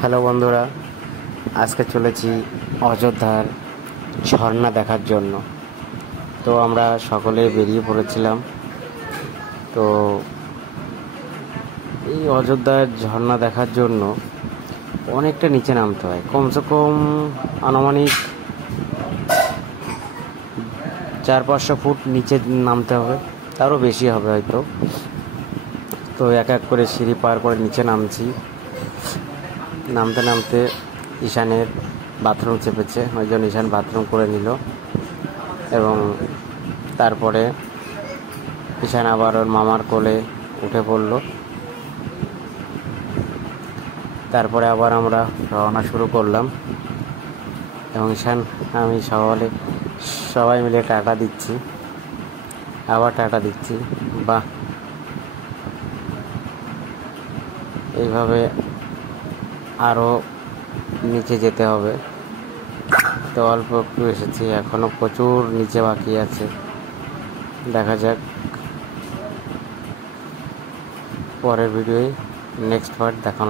Hello বন্ধুরা, আজকে চলেছি অযোধ্যার ঝর্ণা দেখার জন্য। তো আমরা সকলে বেরিয়ে পড়েছিলাম। তো এই অযোধ্যার ঝর্ণা দেখার জন্য অনেকটা নিচে নামতে হয়, কমসে কম আনুমানিক 400-500 ফুট নিচে নামতে হবে, তারও বেশি হবে হয়তো। তো এক এক করে সিঁড়ি পার করে নিচে নামছি। নামতে নামতে ঈশানের বাথরুম চেপেছে, ওই জন্য ঈশান বাথরুম করে নিল এবং তারপরে ঈশান আবার ওর মামার কোলে উঠে পড়ল। তারপরে আবার আমরা রওনা শুরু করলাম এবং ঈশান আমি সবাই মিলে টাটা দিচ্ছি, আবার টাটা দিচ্ছি। বাহ, এইভাবে আরও নিচে যেতে হবে। তো অল্প একটু এসেছি, এখনও প্রচুর নিচে বাকি আছে। দেখা যাক পরের ভিডিওয় নেক্সট পার্ট দেখানো।